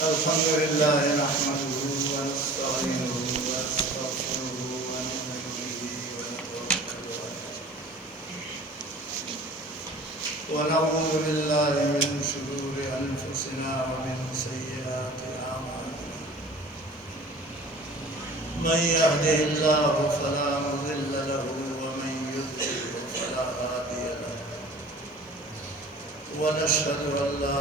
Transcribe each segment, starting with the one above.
الحمد لله نحمده ونستعينه ونستغفره ونؤمن به ونتوكل عليه ونعوذ بالله من شرور أنفسنا ومن سيئات أعمالنا من يهده الله فلا مضل له ومن يضلل فلا هادي له ونشهد أن لا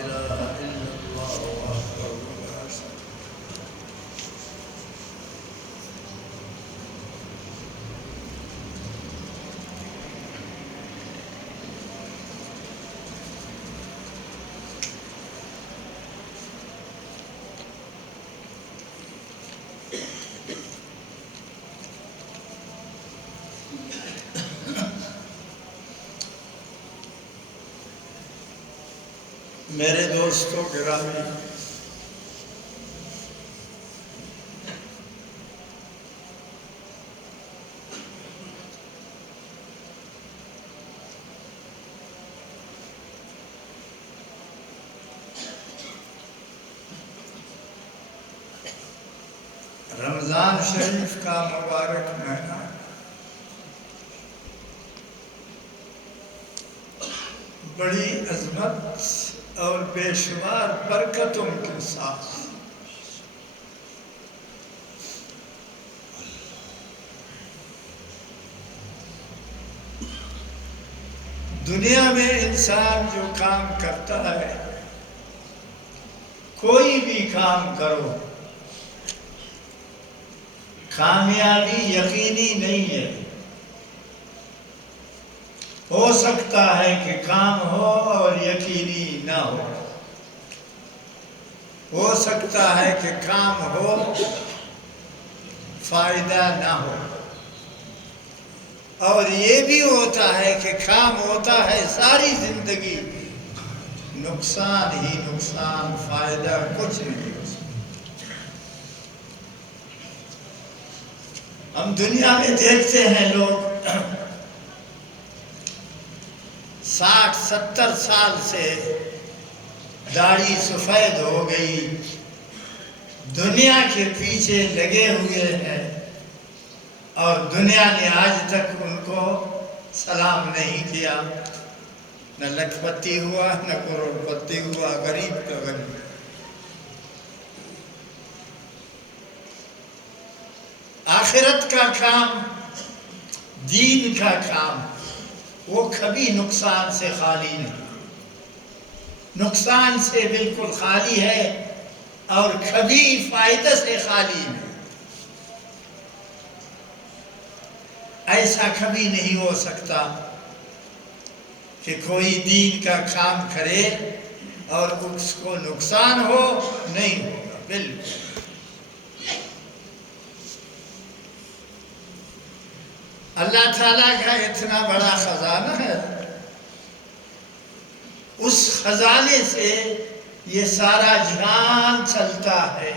إله إلا الله وحده لا شريك له میرے دوستوں گرامی، رمضان شریف کا مبارک مہینہ بڑی عظمت اور بے شمار برکتوں کے ساتھ دنیا میں انسان جو کام کرتا ہے، کوئی بھی کام کرو، کامیابی یقینی نہیں ہے۔ ہو سکتا ہے کہ کام ہو اور یقینی نہ ہو سکتا ہے کہ کام ہو فائدہ نہ ہو، اور یہ بھی ہوتا ہے کہ کام ہوتا ہے ساری زندگی نقصان ہی نقصان، فائدہ کچھ نہیں ہو سکتا۔ ہم دنیا میں دیکھتے ہیں لوگ 60-70 سال سے داڑھی سفید ہو گئی، دنیا کے پیچھے لگے ہوئے ہیں، اور دنیا نے آج تک ان کو سلام نہیں کیا، نہ لکھ پتی ہوا نہ کروڑ پتی ہوا، غریب کا غریب۔ آخرت کا کام، دین کا کام، وہ کبھی نقصان سے خالی نہیں، نقصان سے بالکل خالی ہے، اور کبھی فائدہ سے خالی نہیں۔ ایسا کبھی نہیں ہو سکتا کہ کوئی دین کا کام کرے اور اس کو نقصان ہو، نہیں ہوگا بالکل۔ اللہ تعالیٰ کا اتنا بڑا خزانہ ہے، اس خزانے سے یہ سارا جہان چلتا ہے۔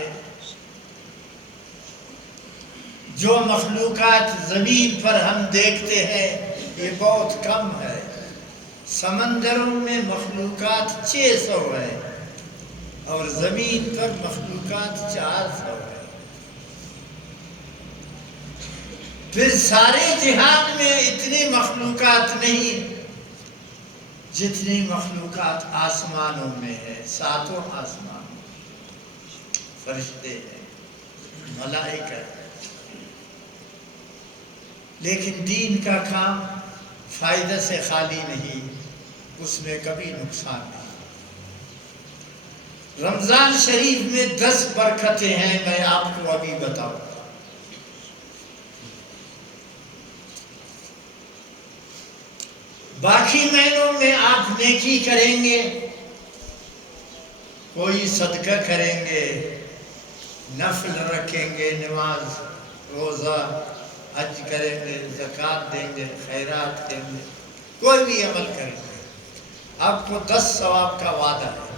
جو مخلوقات زمین پر ہم دیکھتے ہیں یہ بہت کم ہے، سمندروں میں مخلوقات 600 ہے، اور زمین پر مخلوقات 400 ہے۔ پھر سارے جہان میں اتنی مخلوقات نہیں جتنی مخلوقات آسمانوں میں ہے، 7 آسمانوں، فرشتے ہیں، ملائکہ ہیں۔ لیکن دین کا کام فائدہ سے خالی نہیں، اس میں کبھی نقصان نہیں۔ رمضان شریف میں 10 برکتیں ہیں، میں آپ کو ابھی بتاؤں گا۔ باقی مہینوں میں آپ نیکی کریں گے، کوئی صدقہ کریں گے، نفل رکھیں گے، نماز روزہ حج کریں گے، زکوٰۃ دیں گے، خیرات دیں گے، کوئی بھی عمل کریں گے، آپ کو 10 ثواب کا وعدہ ہے۔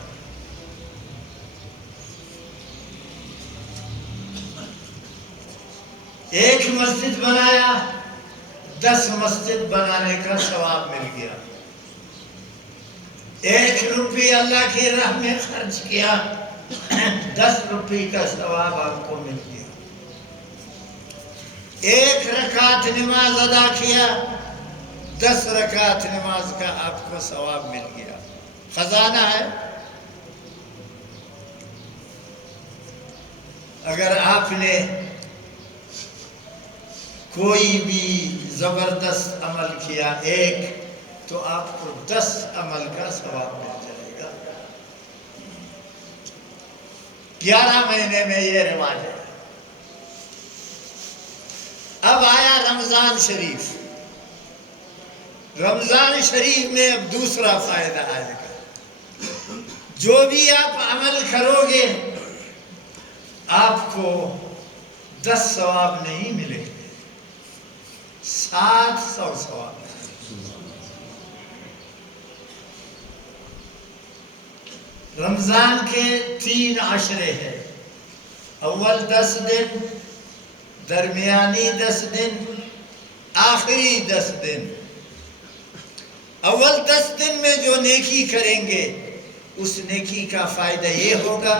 ایک مسجد بنایا، 10 مسجد بنانے کا ثواب مل گیا۔ 1 روپیہ اللہ کی راہ میں خرچ کیا، 10 روپے کا ثواب آپ کو مل گیا. 1 رکعت نماز ادا کیا، 10 رکعت نماز کا آپ کو ثواب مل گیا. خزانہ ہے. اگر آپ نے کوئی بھی زبردست عمل کیا 1 تو آپ کو 10 عمل کا ثواب مل جائے گا. 11 مہینے میں یہ رواج ہے. اب آیا رمضان شریف. رمضان شریف میں اب دوسرا فائدہ آئے گا. جو بھی آپ عمل کرو گے آپ کو 10 ثواب نہیں ملیں گے، 700 ثواب. رمضان کے 3 عشرے ہیں. اول 10 دن، درمیانی 10 دن، آخری 10 دن. اول 10 دن میں جو نیکی کریں گے اس نیکی کا فائدہ یہ ہوگا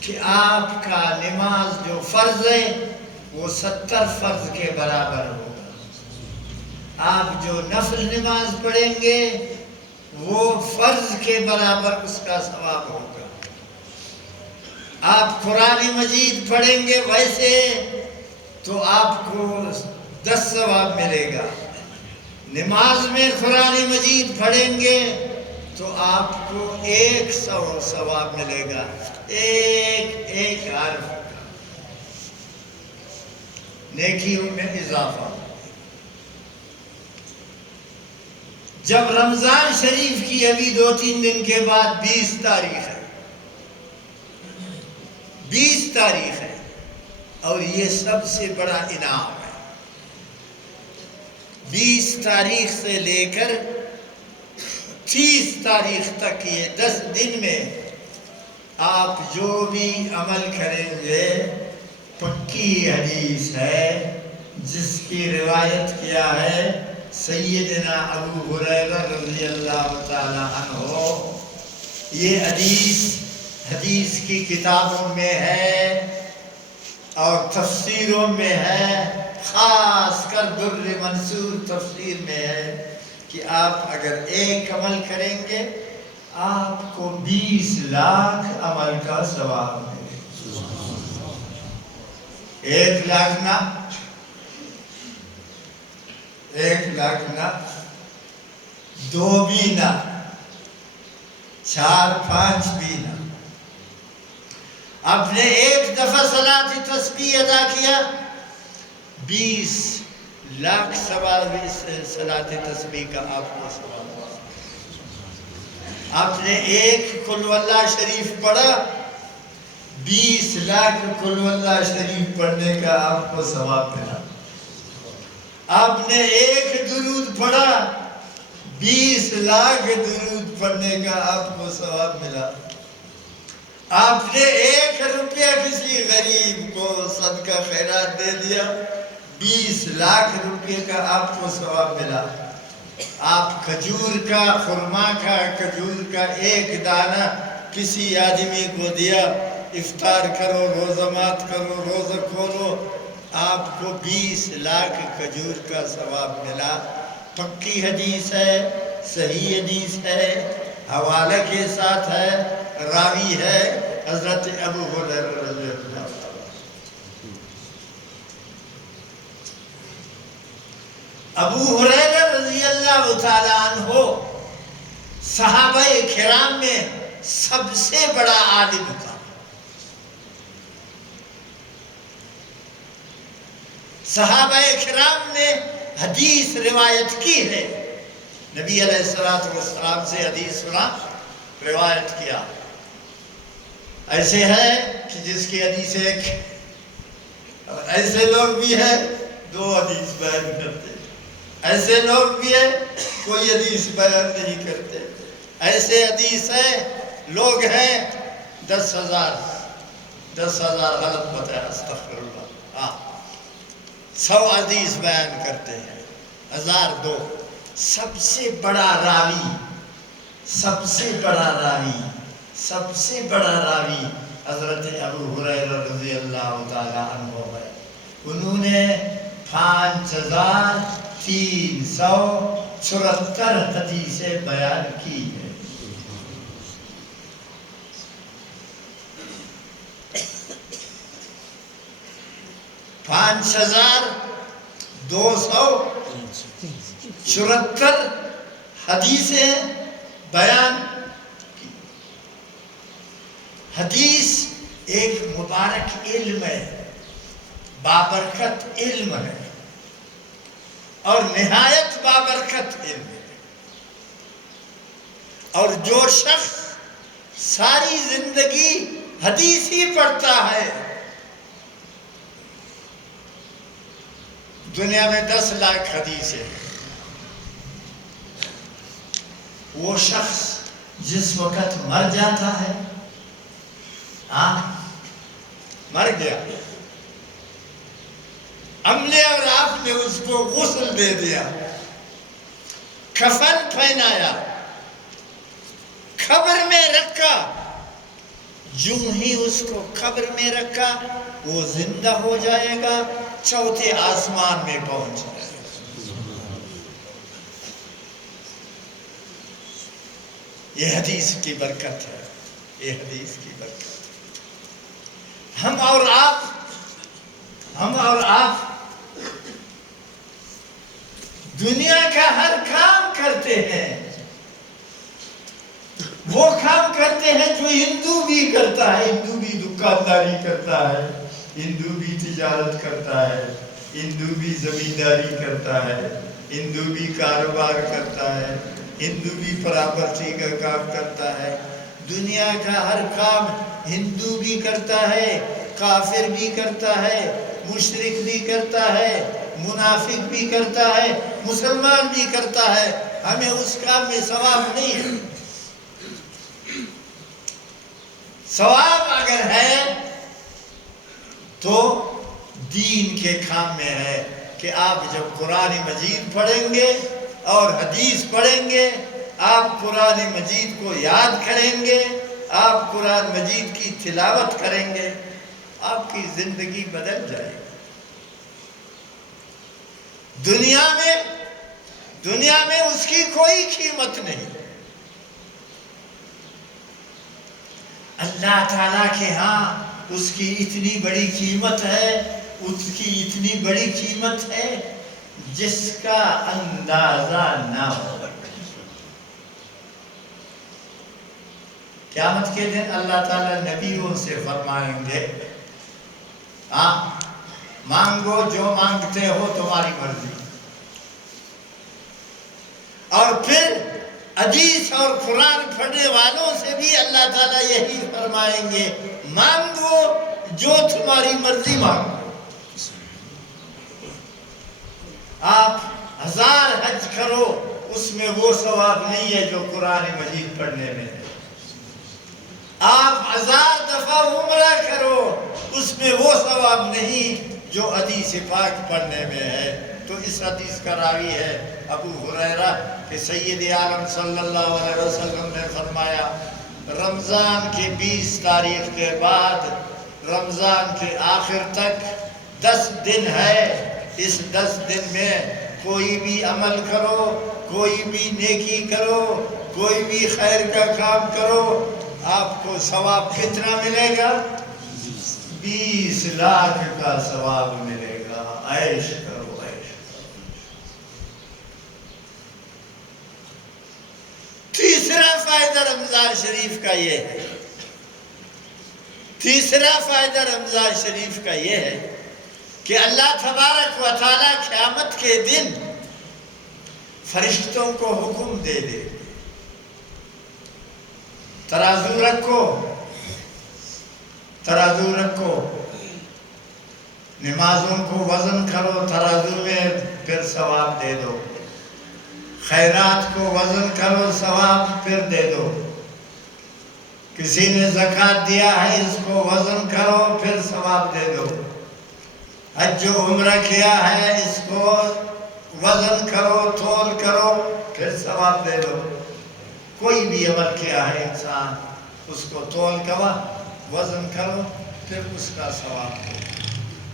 کہ آپ کا نماز جو فرض ہے وہ 70 فرض کے برابر ہوگا. آپ جو نفل نماز پڑھیں گے وہ فرض کے برابر اس کا ثواب ہوگا. آپ قرآن مجید پڑھیں گے ویسے تو آپ کو 10 ثواب ملے گا. نماز میں قرآن مجید پڑھیں گے تو آپ کو 100 ثواب ملے گا. ایک حرف کا نیکیوں میں اضافہ. جب رمضان شریف کی ابھی 2-3 دن کے بعد 20 تاریخ ہے، 20 تاریخ ہے اور یہ سب سے بڑا انعام ہے. 20 تاریخ سے لے کر 30 تاریخ تک یہ 10 دن میں آپ جو بھی عمل کریں گے پکی حدیث ہے جس کی روایت کیا ہے سیدنا ابو ہریرہ رضی اللہ تعالی عنہ. یہ حدیث کی کتابوں میں ہے اور تفسیروں میں ہے، خاص کر در منصور تفسیر میں ہے کہ آپ اگر ایک عمل کریں گے آپ کو 20 لاکھ عمل کا ثواب ملے. 1 لاکھ نہ، 1 لاکھ نہ، 2 بھی نہ، 4-5 بھی نہ. آپ نے 1 دفعہ صلاۃ تسبیح ادا کیا 20 لاکھ ثواب صلاۃ تسبیح کا آپ کو ثواب. آپ نے 1 قل واللہ شریف پڑھا 20 لاکھ قل واللہ شریف پڑھنے کا آپ کو ثواب ملا. آپ نے 1 درود پڑھا 20 لاکھ درود پڑھنے کا آپ کو ثواب ملا. آپ نے 1 روپیہ کسی غریب کو صدقہ خیرات دے دیا 20 لاکھ روپے کا آپ کو ثواب ملا. آپ کھجور کا، خرما کا، کھجور کا 1 دانہ کسی آدمی کو دیا، افطار کرو، روزہ مات کرو، روزہ کھولو، آپ کو 20 لاکھ کھجور کا ثواب ملا. پکی حدیث ہے، صحیح حدیث ہے، حوالہ کے ساتھ ہے، راوی ہے حضرت ابو ہریرہ رضی اللہ عنہ. ابو ہریرہ رضی اللہ تعالیٰ عنہ صحابہ کرام میں سب سے بڑا عالم تھا. صحابہ کرام نے حدیث روایت کی ہے، نبی علیہ السلام سے حدیث سنا، روایت کیا. ایسے ہے کہ جس کی حدیث 1، اور ایسے لوگ بھی ہیں 2 حدیث بیان کرتے، ایسے لوگ بھی ہیں کوئی حدیث بیان نہیں کرتے، ایسے حدیث ہے لوگ ہیں 10,000 غلط بتایا، استغفر اللہ، 100 حدیث بیان کرتے ہیں، 1000 2. سب سے بڑا راوی حضرت ابو ہریرہ رضی اللہ تعالیٰ عنہ ہے. انہوں نے 5374 حدیثیں بیان کی ہیں. پانچ ہزار 274 حدیثیں بیان کی. حدیث ایک مبارک علم ہے، بابرکت علم ہے اور نہایت بابرکت علم ہے. اور جو شخص ساری زندگی حدیث ہی پڑھتا ہے، دنیا میں 10 لاکھ حدیث ہے، وہ شخص جس وقت مر جاتا ہے، مر گیا، عملے اور آپ نے اس کو غسل دے دیا، کفن پہنایا، قبر میں رکھا، جو ہی اس کو قبر میں رکھا وہ زندہ ہو جائے گا، چوتھے آسمان میں پہنچ جائے گا. یہ حدیث کی برکت ہے، یہ حدیث کی برکت. ہم اور آپ دنیا کا ہر کام کرتے ہیں، وہ کام کرتے ہیں جو ہندو بھی کرتا ہے. ہندو بھی دکانداری کرتا ہے، ہندو بھی تجارت کرتا ہے، ہندو بھی زمینداری کرتا ہے، ہندو بھی کاروبار کرتا ہے، ہندو بھی پراپرٹی کا کام کرتا ہے. دنیا کا ہر کام ہندو بھی کرتا ہے، کافر بھی کرتا ہے، مشرک بھی کرتا ہے، منافق بھی کرتا ہے، مسلمان بھی کرتا ہے. ہمیں اس کام میں ثواب نہیں ہے. ثواب اگر ہے تو دین کے کام میں ہے کہ آپ جب قرآن مجید پڑھیں گے اور حدیث پڑھیں گے، آپ قرآن مجید کو یاد کریں گے، آپ قرآن مجید کی تلاوت کریں گے، آپ کی زندگی بدل جائے گی. دنیا میں اس کی کوئی قیمت نہیں. اللہ تعالیٰ کے ہاں اس کی اتنی بڑی قیمت ہے، اس کی اتنی بڑی قیمت ہے جس کا اندازہ نہ ہو. قیامت کے دن اللہ تعالیٰ نبیوں سے فرمائیں گے، مانگو جو مانگتے ہو تمہاری مرضی. اور پھر حدیث اور قرآن پڑھنے والوں سے بھی اللہ تعالیٰ یہی فرمائیں گے، مانگو جو تمہاری مرضی مانگو. آپ 1000 حج کرو، اس میں وہ ثواب نہیں ہے جو قرآن مجید پڑھنے میں ہے. آپ 1000 دفعہ عمرہ کرو، اس میں وہ ثواب نہیں جو حدیث پاک پڑھنے میں ہے. تو اس حدیث کا راوی ہے ابو ہریرہ کہ سید عالم صلی اللہ علیہ وسلم نے فرمایا، رمضان کی 20 تاریخ کے بعد رمضان کے آخر تک 10 دن ہے. اس 10 دن میں کوئی بھی عمل کرو، کوئی بھی نیکی کرو، کوئی بھی خیر کا کام کرو، آپ کو ثواب کتنا ملے گا؟ 20 لاکھ کا ثواب ملے گا. عیش کرو، عیش. تیسرا فائدہ رمضان شریف کا یہ ہے، تیسرا فائدہ رمضان شریف کا یہ ہے کہ اللہ تبارک و تعالیٰ قیامت کے دن فرشتوں کو حکم دے دے، ترازو رکھو، ترازو رکھو، نمازوں کو وزن کرو ترازو میں، پھر ثواب دے دو. خیرات کو وزن کرو، ثواب پھر دے دو. کسی نے زکوٰۃ دیا ہے، اس کو وزن کرو، پھر ثواب دے دو. حج و عمرہ کیا ہے، اس کو وزن کرو، تول کرو، پھر ثواب دے دو. کوئی بھی عمل کیا ہے انسان، اس کو تول وزن کرو پھر اس کا ثواب دو۔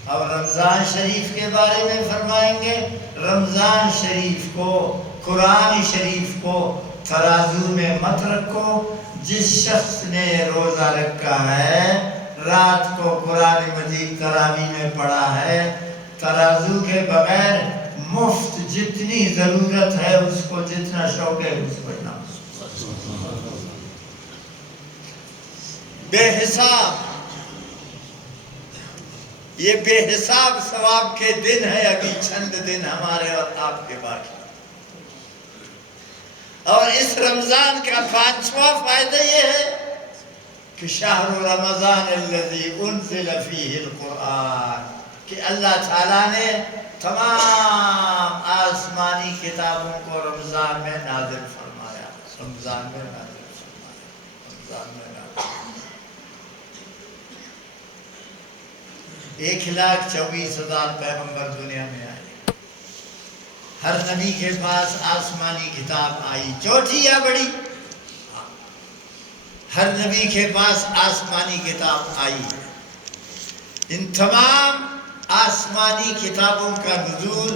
اب رمضان شریف کے بارے میں فرمائیں گے، رمضان شریف کو، قرآن شریف کو ترازو میں مت رکھو۔ جس شخص نے روزہ رکھا ہے، رات کو قرآن مجید تراویح میں پڑھا ہے، ترازو کے بغیر مفت جتنی ضرورت ہے اس کو، جتنا شوق ہے اس کو نہ، بے حساب، یہ بے حساب ثواب کے دن ہے، ابھی چند دن ہمارے اور آپ کے باقی۔ اور اس رمضان کا 5واں فائدہ یہ ہے کہ شہر رمضان الذی انزل فیہ القرآن، کہ اللہ تعالیٰ نے تمام آسمانی کتابوں کو رمضان میں نازل فرمایا، رمضان میں نازل فرمایا، رمضان میں نازل فرمایا۔ 1,24,000 پیغمبر دنیا میں آئے، ہر نبی کے پاس آسمانی کتاب آئی، چھوٹی یا بڑی، ہر نبی کے پاس آسمانی کتاب آئی۔ ان تمام آسمانی کتابوں کا نزول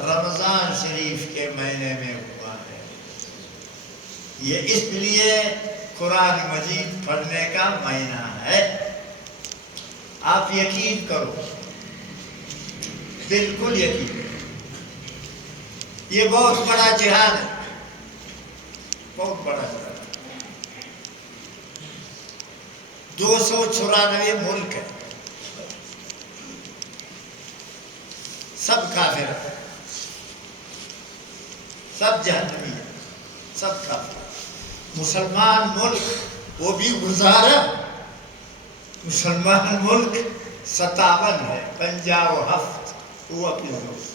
رمضان شریف کے مہینے میں ہوا ہے۔ یہ اس لیے قرآن مجید پڑھنے کا مہینہ ہے۔ آپ یقین کرو، بالکل یقین، یہ بہت بڑا جہاد ہے، بہت بڑا جہاد۔ 294 ملک ہے، سب کافر ہیں، سب جہنمی ہیں، سب کافر۔ مسلمان ملک وہ بھی گزارا، مسلمان ملک 57 ہے، 57 وہ اپنی ملک۔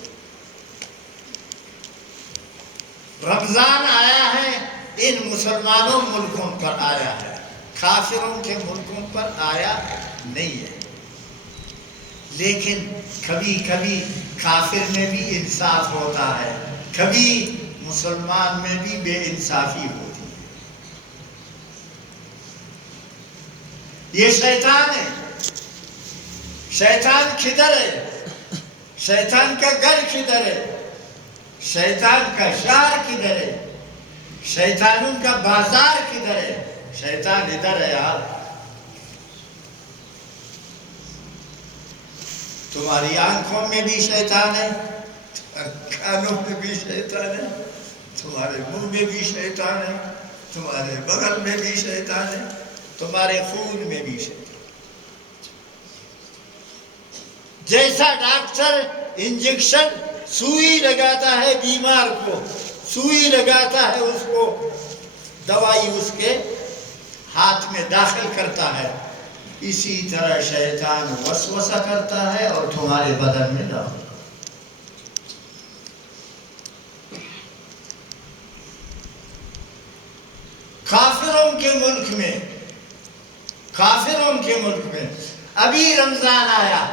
رمضان آیا ہے ان مسلمانوں ملکوں پر آیا ہے، کافروں کے ملکوں پر آیا نہیں ہے۔ لیکن کبھی کبھی کافر میں بھی انصاف ہوتا ہے، کبھی مسلمان میں بھی بے انصافی ہوتی ہے۔ یہ شیطان ہے، شیطان کدھر ہے، شیطان کا گھر کدھر ہے، شیطان کا شہر کدھر ہے، شیطانوں کا بازار کدھر ہے؟ شیطان ادھر ہے یار، تمہاری آنکھوں میں بھی شیطان ہے، کانوں میں بھی شیطان ہے، تمہارے منہ میں بھی شیطان ہے، تمہارے بغل میں بھی شیطان ہے، تمہارے خون میں بھی شیطان۔ جیسا ڈاکٹر انجیکشن سوئی لگاتا ہے بیمار کو، سوئی لگاتا ہے اس کو، دوائی اس کے ہاتھ میں داخل کرتا ہے، اسی طرح شیطان وسوسہ کرتا ہے اور تمہارے بدن میں داخل۔ کافروں کے ملک میں، کافروں کے ملک میں ابھی رمضان آیا،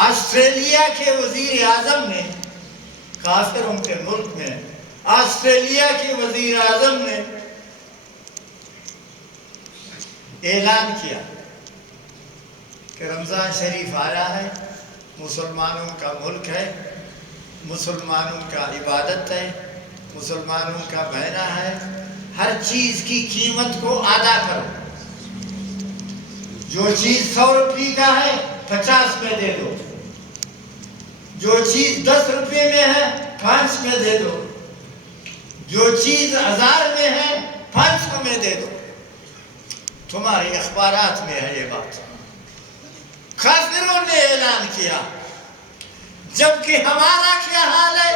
آسٹریلیا کے وزیر اعظم نے، کافروں کے ملک میں آسٹریلیا کے وزیر اعظم نے اعلان کیا کہ رمضان شریف آیا ہے، مسلمانوں کا ملک ہے، مسلمانوں کا عبادت ہے، مسلمانوں کا مہینہ ہے، ہر چیز کی قیمت کو ادا کرو، جو چیز 100 روپے کا ہے 50 میں دے دو، جو چیز 10 روپے میں ہے 5 میں دے دو، جو چیز 1000 میں ہے 500 میں دے دو۔ تمہارے اخبارات میں ہے یہ بات، کافروں نے اعلان کیا، جبکہ ہمارا کیا حال ہے؟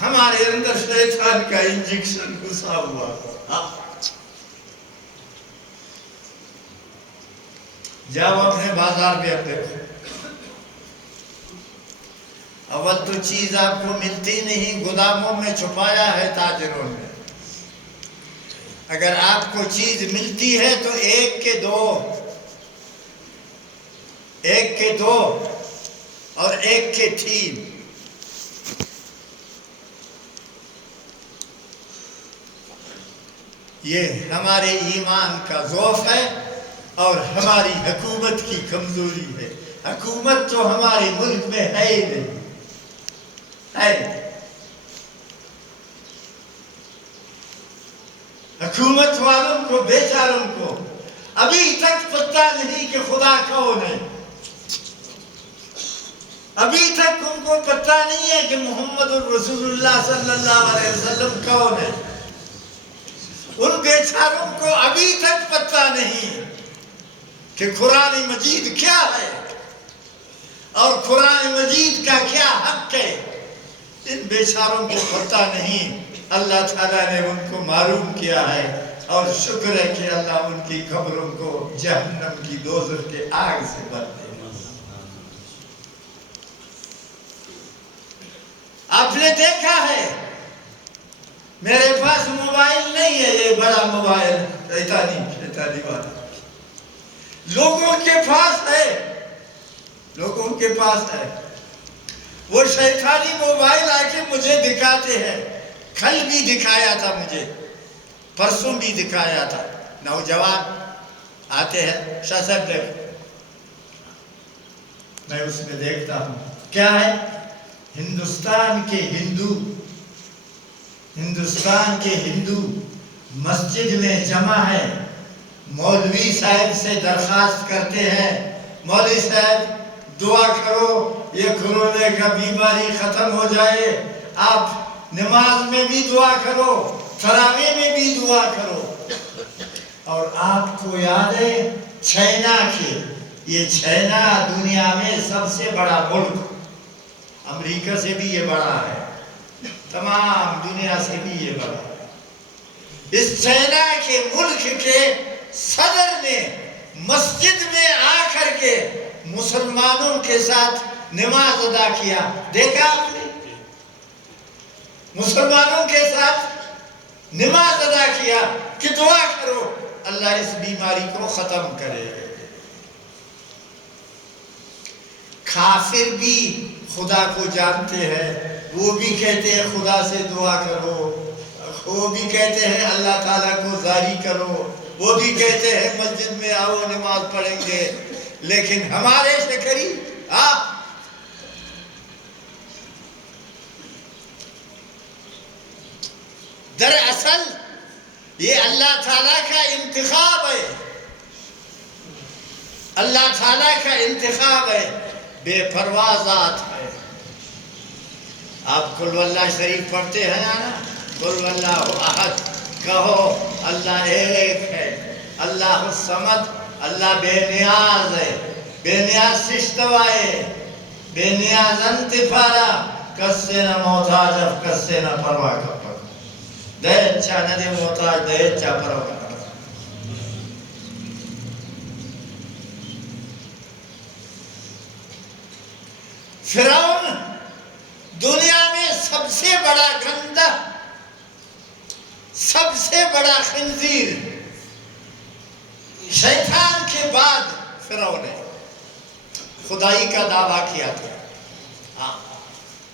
ہمارے اندر شیطان کا انجیکشن گھسا ہوا۔ جاؤ اپنے بازار میں اب دیکھو، اول تو چیز آپ کو ملتی نہیں، گوداموں میں چھپایا ہے تاجروں نے۔ اگر آپ کو چیز ملتی ہے تو ایک کے دو اور ایک کے 3۔ یہ ہمارے ایمان کا ضعف ہے اور ہماری حکومت کی کمزوری ہے۔ حکومت تو ہمارے ملک میں ہے ہی نہیں، ہے۔ حکومت والوں کو، بیچاروں کو ابھی تک پتہ نہیں کہ خدا کون ہے، ابھی تک ان کو پتہ نہیں ہے کہ محمد الرسول اللہ صلی اللہ علیہ وسلم کون ہے۔ ان بیچاروں کو ابھی تک پتہ نہیں کہ قرآن مجید کیا ہے اور قرآن مجید کا کیا حق ہے۔ ان بیچاروں کو پتہ نہیں، اللہ تعالیٰ نے ان کو معلوم کیا ہے، اور شکر ہے کہ اللہ ان کی قبروں کو جہنم کی دوزخ کے آگ سے بھر دے۔ آپ نے دیکھا ہے، میرے پاس موبائل نہیں ہے، یہ بڑا موبائل شیطانی والا، لوگوں کے پاس ہے، لوگوں کے پاس ہے۔ وہ شیطانی موبائل آ کے مجھے دکھاتے ہیں، کل بھی دکھایا تھا مجھے، پرسوں بھی دکھایا تھا۔ نوجوان آتے ہیں، شاہ صاحب دیکھ، میں اس میں دیکھتا ہوں کیا ہے، ہندوستان کے ہندو مسجد میں جمع ہے، مولوی صاحب سے درخواست کرتے ہیں، مولوی صاحب دعا کرو یہ کورونا کا بیماری ختم ہو جائے، آپ نماز میں بھی دعا کرو، تراویح میں بھی دعا کرو۔ اور آپ کو یاد ہے چائنا کے، یہ چائنا دنیا میں سب سے بڑا ملک، امریکہ سے بھی یہ بڑا ہے، تمام دنیا سے بھی یہ بڑا ہے۔ اس چائنا کے ملک کے صدر نے مسجد میں آ کر کے مسلمانوں کے ساتھ نماز ادا کیا، دیکھا آپ نے؟ مسلمانوں کے ساتھ نماز ادا کیا کہ دعا کرو اللہ اس بیماری کو ختم کرے۔ کافر بھی خدا کو جانتے ہیں، وہ بھی کہتے ہیں خدا سے دعا کرو، وہ بھی کہتے ہیں اللہ تعالیٰ کو زاری کرو، وہ بھی کہتے ہیں مسجد میں آؤ نماز پڑھیں گے، لیکن ہمارے سے قریب دراصل یہ اللہ تعالیٰ کا انتخاب ہے، اللہ تعالیٰ کا انتخاب ہے، بے پرواہ ذات ہے۔ آپ قل واللہ شریف پڑھتے ہیں نا، قل واللہ احد، کہو اللہ ایک ہے، اللہ الصمد، اللہ بے نیاز ہے، بے نیاز سشتوائے، بے نیاز انتفارا، کس سے نہ محتاج اب کس سے نہ پرواہ کپر، دے اچھا نہ دے محتاج، دے اچھا پرواہ کپر۔ فرعون دنیا میں سب سے بڑا گندہ، سب سے بڑا خنزیر، شیطان کے بعد فرعون ہے، خدائی کا دعویٰ کیا تھا۔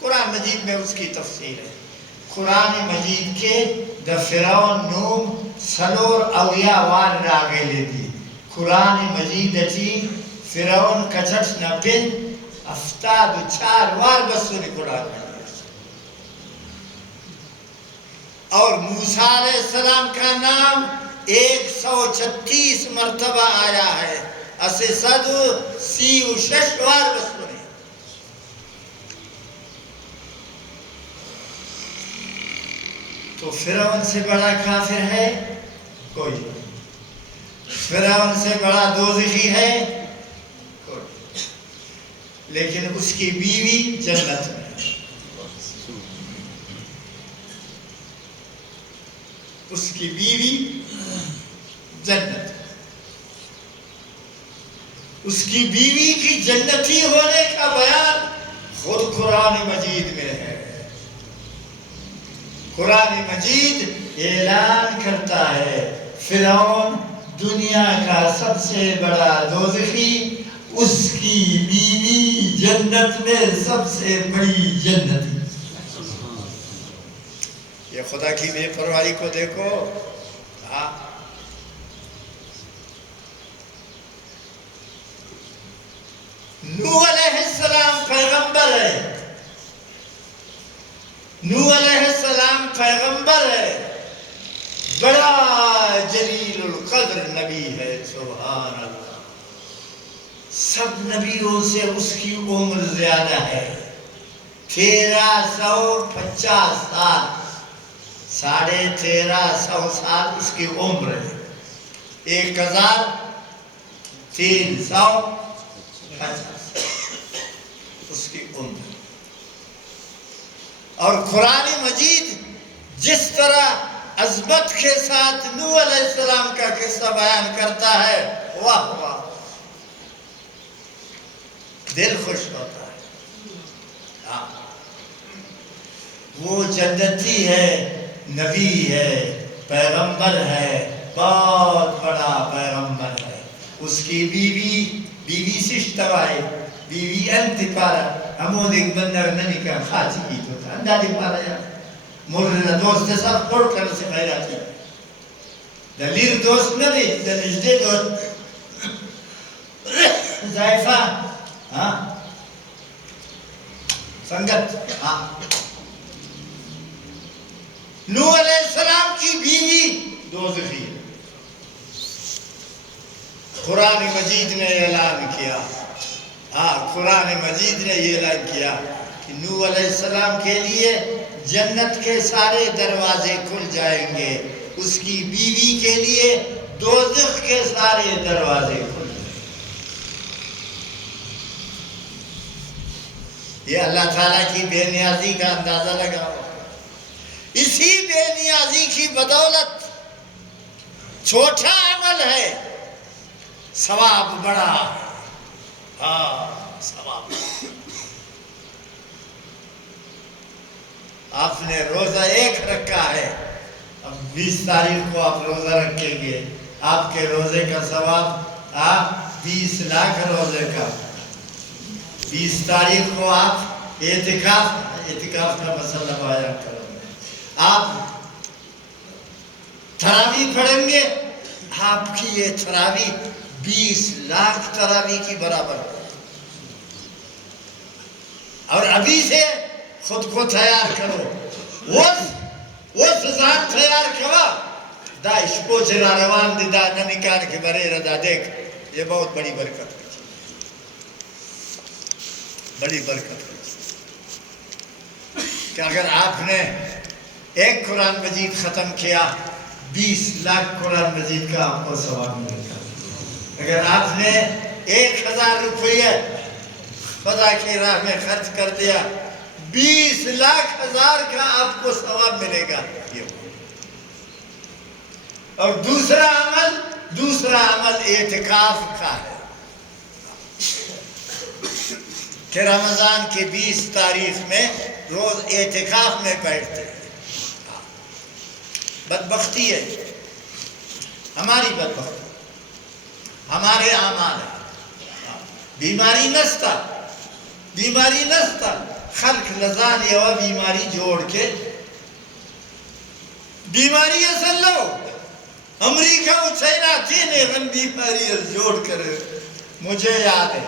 قرآن مجید میں اس کی تفسیر ہے، قرآن مجید کے دا فرعون نوم سلور اویا وار راگے لیتی، قرآن مجید اچھی فرعون کچھٹ نپن افتاد چار وار بسوری قرآن مجید، اور موسیٰ علیہ السلام کا نام 136 مرتبہ آیا ہے، اسے 136 وار بسوری۔ تو فرعون سے بڑا کافر ہے کوئی نہیں، فرعون سے بڑا دوزخی ہے کوئی، لیکن اس کی بیوی جنت میں، اس کی بیوی جنت، اس کی بیوی کی جنتی ہونے کا بیان خود قرآن مجید میں ہے۔ قرآن مجید اعلان کرتا ہے فرعون دنیا کا سب سے بڑا دوزخی، اس کی بیوی جنت میں سب سے بڑی جنتی۔ یہ خدا کی بے پرواہی کو دیکھو، نوح علیہ السلام پیغمبر ہے، نوح علیہ السلام پیغمبر ہے، بڑا جلیل القدر نبی ہے، سبحان اللہ۔ سب نبیوں سے اس کی عمر زیادہ ہے، 1350 سال، 1350 سال اس کی عمر ہے، 1350 اس کی عمر۔ اور قرآن مجید جس طرح عظمت کے ساتھ نوح علیہ السلام کا قصہ بیان کرتا ہے، واہ واہ، دل خوش ہوتا ہے۔ ہاں، وہ جنتی ہے، نبی ہے، پیغمبر ہے، بہت بڑا پیغمبر ہے۔ اس کی بیوی سشتوائی، بیوی انتپارا، ہمون ایک بندر ننکا خاچی کی تو تھا، اندازی پارا یا مورنا دوست سب پڑ کر سے خیراتی، دلیر دوست نہ دی، دلجدے دوست زائفہ، ہاں سنگت، ہاں۔ نوح علیہ السلام کی بیوی دوزخی ہے۔ قرآن مجید نے اعلان کیا، قرآن مجید نے یہ اعلان کیا کہ نوح علیہ السلام کے لیے جنت کے سارے دروازے کھل جائیں گے، اس کی بیوی کے لیے دوزخ کے سارے دروازے کھل جائیں گے۔ یہ اللہ تعالیٰ کی بے نیازی کا اندازہ لگاؤ۔ اسی بے نیازی کی بدولت چھوٹا عمل ہے، ثواب بڑا ہے۔ ثواب۔ آپ نے روزہ ایک رکھا ہے، اب 20 تاریخ کو آپ روزہ رکھیں گے، آپ کے روزے کا ثواب 20 لاکھ روزے کا۔ 20 تاریخ کو آپ اعتکاف کا مسئلہ بیان کریں گے، آپ تراویح پڑھیں گے، آپ کی یہ تراویح 20 لاکھ تراویح کی برابر ہے۔ اور ابھی سے خود کو تیار کرو، وہ ذات تیار کرو، دا اشپو جنا روان دی دا ننکان کے برے ردا دیکھ، یہ بہت بڑی برکت ہے، بڑی برکت ہے کہ اگر آپ نے ایک قرآن مجید ختم کیا، 20 لاکھ قرآن مجید کا آپ کو ثواب ملے گا۔ اگر آپ نے 1000 روپیہ خدا کی راہ میں خرچ کر دیا، 20 لاکھ ہزار کا آپ کو ثواب ملے گا۔ اور دوسرا عمل اعتکاف کا ہے کہ رمضان کی 20 تاریخ میں روز اعتکاف میں بیٹھتے ہیں۔ بدبختی ہے ہماری، بدبختی ہمارے اعمال ہے۔ بیماری نستا خلق لزان یوا بیماری جوڑ کے بیماری اصل لو امریکہ اچھائنا تینے غن بیماری جوڑ کر مجھے یاد ہے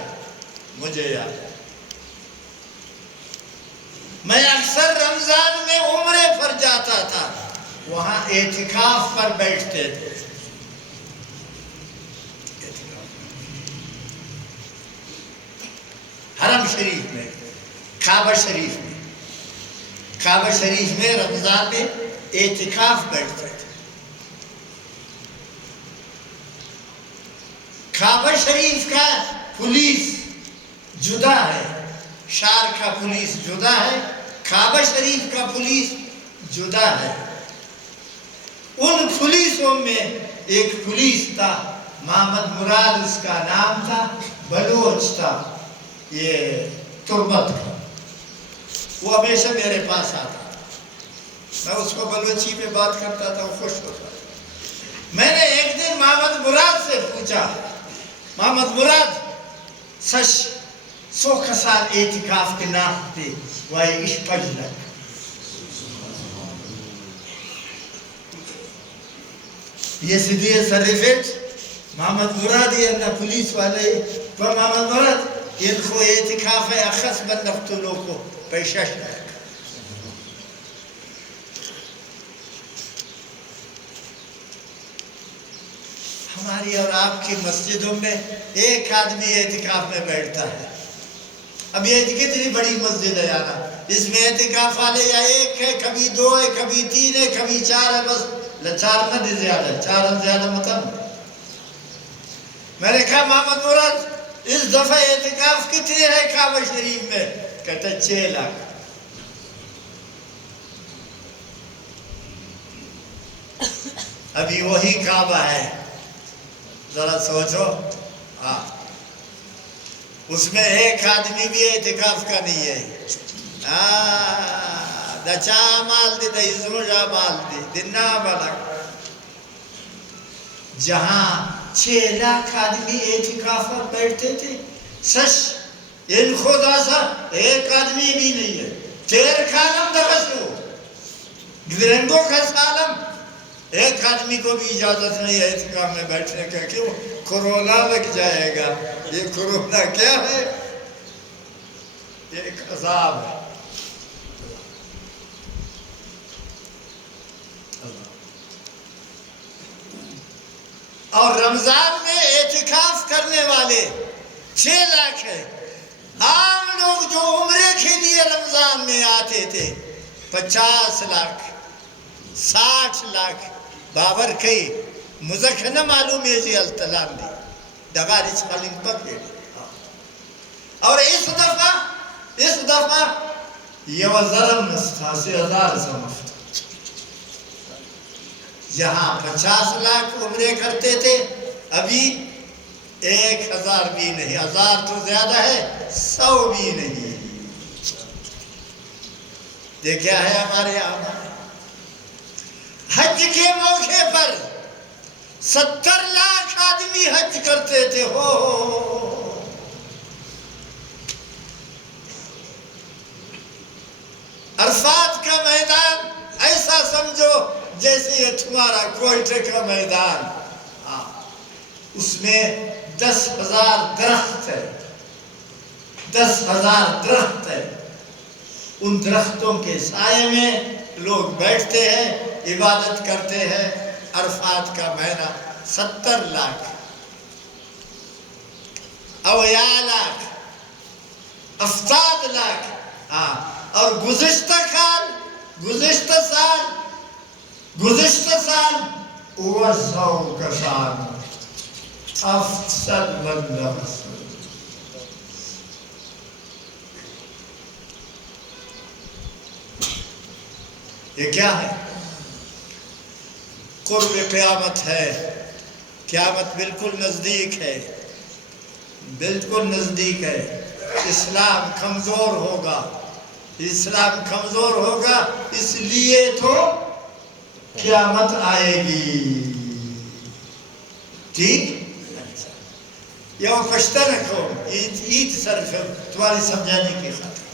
میں اکثر رمضان میں عمرے پر جاتا تھا، وہاں اعتکاف پر بیٹھتے تھے۔ حرم شریف میں، کعبہ شریف میں رمضان میں اعتکاف بیٹھتے تھے۔ کعبہ شریف کا پولیس جدا ہے، شار کا پولیس جدا ہے، کعبہ شریف کا پولیس جدا ہے۔ ان پولیسوں میں ایک پولیس تھا، محمد مراد اس کا نام تھا، بلوچ تھا، یہ تربت کا۔ وہ ہمیشہ میرے پاس آتا، میں اس کو بلوچی پہ بات کرتا تھا، وہ خوش ہوتا تھا۔ میں نے ایک دن محمد مراد سے پوچھا، محمد مراد سش سو کسان اعتکاف کے ناختے وائی اش پجلک، یہ سیدھے سرفیٹ محمد مراد یہ اللہ پولیس والے تو محمد مراد ان کو اعتکاف اخص بندختلوں کو پیشش ہے. ہماری اور آپ کی مسجدوں میں ایک آدمی اعتکاف میں بیٹھتا ہے. اب یہ کتنی بڑی مسجد ہے یار، اس میں اعتکاف والے یا ایک ہے، کبھی دو ہے، کبھی تین ہے، کبھی چار ہے. بس چار نہ دی زیادہ، چار زیادہ مطلب. میں نے کہا محمد مراد اس دفعہ اعتکاف کتنے ہے کعبہ شریف میں؟ کہتا 6 لاکھ. ابھی وہی کعبہ ہے، ذرا سوچو. ہاں، اس میں ایک آدمی بھی اعتکاف کا نہیں ہے. دچا مال دی دزمجا مال دی دنا بلک. جہاں 6 لاکھ آدمی اعتکاف پر بیٹھتے تھے، سش ان خدا سا ایک آدمی بھی نہیں ہے. تیر کالم درسو گرنگوں کا سالم، ایک آدمی کو بھی اجازت نہیں ہے اعتکاف میں بیٹھنے کا. کیوں؟ کرونا لگ جائے گا. یہ کرونا کیا ہے؟ یہ ایک عذاب ہے. اور رمضان میں اعتکاف کرنے والے 6 لاکھ ہے. عام لوگ جو عمرے کے لیے رمضان میں آتے تھے 50 لاکھ 60 لاکھ. بابر کئی مذکر نہ معلوم ہے جی التلام دی دغار اس خالم پکڑے. اور اس دفعہ یہ وزرم نستا 80,000 سمفت. جہاں 50 لاکھ عمرے کرتے تھے ابھی 1,000 بھی نہیں. 1000 تو زیادہ ہے، 100 بھی نہیں. یہ کیا ہے ہمارے یہاں؟ حج کے موقع پر 70 لاکھ آدمی حج کرتے تھے. ہو عرفات کا میدان ایسا سمجھو جیسے یہ تمہارا کوئٹے کا میدان. اس میں 10,000 درخت ہے. 10,000 درخت ہے. ان درختوں کے سائے میں لوگ بیٹھتے ہیں، عبادت کرتے ہیں. عرفات کا مہینہ 70 لاکھ اویا لاکھ 70 لاکھ. اور گزشتہ سال وہ 100 کا سال افسد بندہ. یہ کیا ہے؟ قرب قیامت ہے. قیامت بالکل نزدیک ہے، بالکل نزدیک ہے. اسلام کمزور ہوگا، اسلام کمزور ہوگا، اس لیے تو قیامت آئے گی. ٹھیک؟ یہ وہ پشتہ رکھو، عید صرف تمہاری سمجھانے کی خاطر.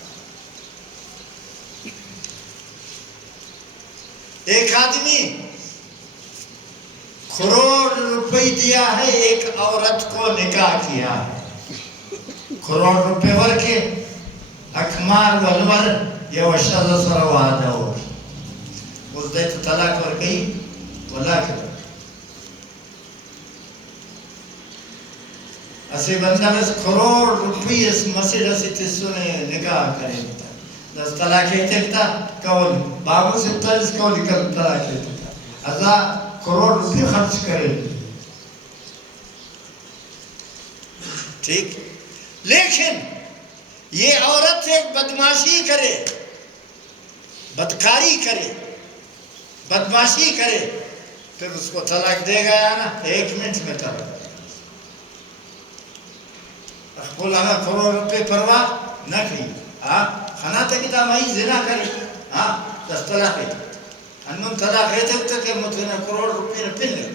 ایک آدمی کروڑ روپے دیا ہے، ایک عورت کو نکاح کیا ہے. کروڑ روپے ورکے اکمار والور یہ وشد سر وعدہ ہوگی. اس دے تو طلاق ورکی طلاق اسی بندہ میں کروڑ روپی اس مسئلہ سے تسونے نکاح کریں تا. دس طلاقیں تکتا کول بابو سے ترس کول نکل طلاقیں تکتا. ازا کروڑ روپی خرچ کرے. ٹھیک؟ لیکن یہ عورت ایک بدماشی کرے، بدکاری کرے، بدماشی کرے، پھر اس کو طلاق دے گیا نا 1 منٹ میں طلاق. بولا نا کروڑ روپے پرواہ نہ کی. خنا تکتا مائی زنا کرے. 10 طلاق ہے انہوں طلاق ہے تک کہ مجھے کروڑ روپے نہ پل لے.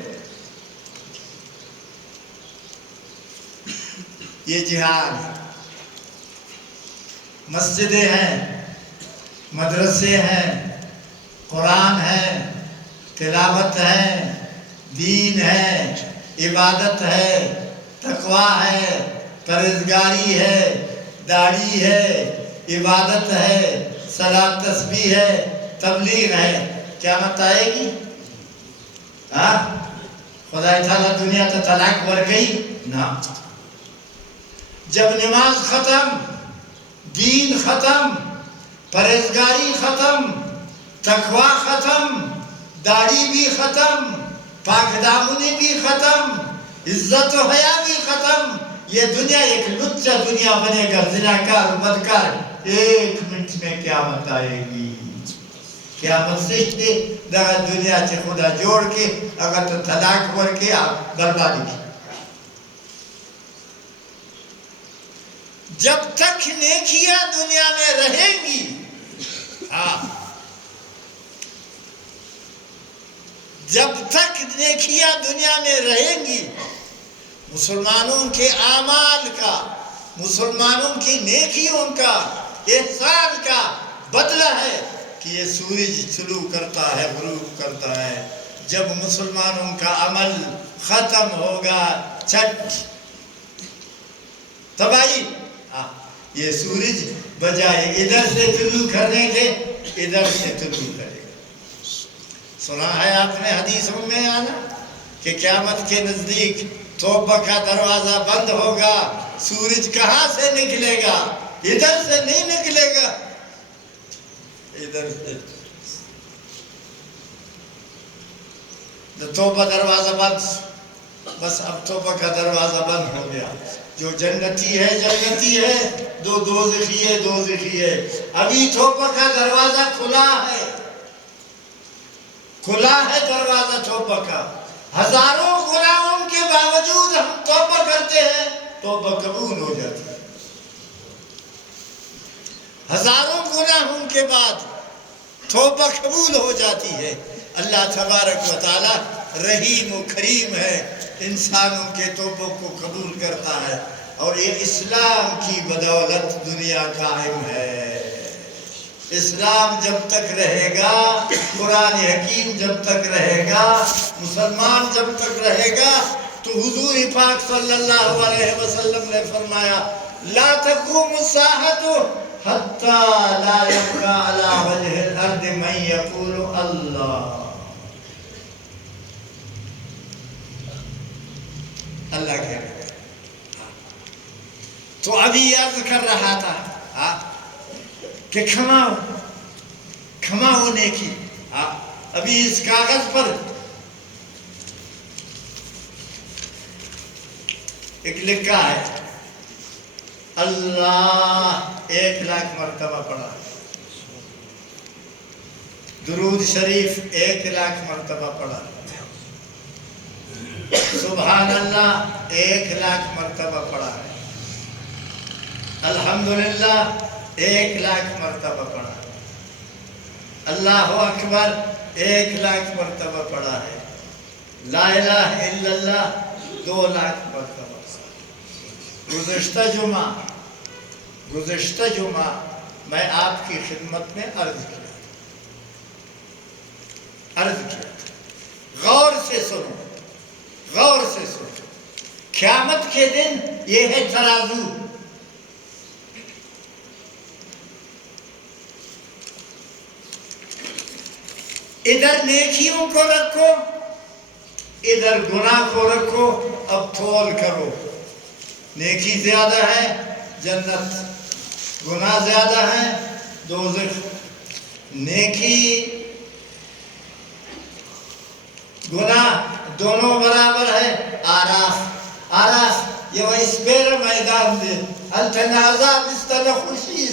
یہ جہاد ہے. مسجدیں ہیں، مدرسے ہیں، قرآن ہے، تلاوت ہے، دین ہے، عبادت ہے، تقویٰ ہے، پرہیزگاری ہے، داڑھی ہے، عبادت ہے، صلاۃ تسبیح ہے، تبلیغ ہے، قیامت آئے گی؟ ہاں خدا تعالیٰ دنیا تو طلاق ور گئی نا. جب نماز ختم، دین ختم، پرہیزگاری ختم، تقوی ختم، داڑھی بھی ختم، پاک دامنی بھی ختم، عزت و حیا بھی ختم، یہ دنیا ایک لچا دنیا بنے گا، زناکار بدکار. 1 منٹ میں قیامت آئے گی. قیامت سے دنیا سے خدا جوڑ کے اگر تو طلاق ور کے آپ بربادی کی. جب تک نیکیاں دنیا میں رہیں گی، جب تک نیکیاں دنیا میں رہیں گی، مسلمانوں کے اعمال کا، مسلمانوں کی نیکیوں کا، احسان کا بدلہ ہے کہ یہ سورج طلوع کرتا ہے، غروب کرتا ہے. جب مسلمانوں کا عمل ختم ہوگا، چھٹ تباہی. یہ سورج بجائے ادھر سے طلوع کرنے کے ادھر سے طلوع کرے گا. سنا ہے آپ نے حدیثوں میں آنا کہ قیامت کے نزدیک توبہ کا دروازہ بند ہوگا. سورج کہاں سے نکلے گا؟ ادھر سے نہیں نکلے گا، ادھر سے. توبہ دروازہ بند، بس اب توبہ کا دروازہ بند ہو گیا. جو جنتی ہے جنتی ہے، جو دوزخی ہے دوزخی ہے. ابھی توبہ کا دروازہ کھلا ہے، کھلا ہے دروازہ توبہ کا. ہزاروں گناہوں کے باوجود ہم توبہ کرتے ہیں، توبہ قبول ہو جاتی ہے. ہزاروں گناہوں کے بعد توبہ قبول ہو جاتی ہے. اللہ تبارک و تعالی رحیم و کریم ہے، انسانوں کے توبوں کو قبول کرتا ہے. اور یہ اسلام کی بدولت دنیا قائم ہے. اسلام جب تک رہے گا، قرآن حکیم جب تک رہے گا، مسلمان جب تک رہے گا، تو حضور پاک صلی اللہ علیہ وسلم نے فرمایا لا تقوم الساعة حتى لا يبقى على وجه الارض من يقول اللہ. اللہ کہہ رہے ہیں. تو ابھی عرض کر رہا تھا کہ کھماؤ نیکی. ابھی اس کاغذ پر ایک لکھا ہے اللہ 1,00,000 مرتبہ پڑھا، درود شریف 1,00,000 مرتبہ پڑھا، سبحان اللہ 1,00,000 مرتبہ پڑھا ہے، الحمدللہ 1,00,000 مرتبہ پڑھا ہے، اللہ اکبر 1,00,000 مرتبہ پڑھا ہے، لا الہ الا اللہ 2,00,000 مرتبہ. گزشتہ جمعہ میں آپ کی خدمت میں عرض کیا. غور سے سنو. قیامت کے دن یہ ہے ترازو. ادھر نیکیوں کو رکھو، ادھر گناہ کو رکھو. اب تول کرو. نیکی زیادہ ہے جنت، گناہ زیادہ ہے دوزخ. نیکی گناہ دونوں برابر ہے. آراف یہ وہ اسپیرا میدان دے التنازع بستن خوشی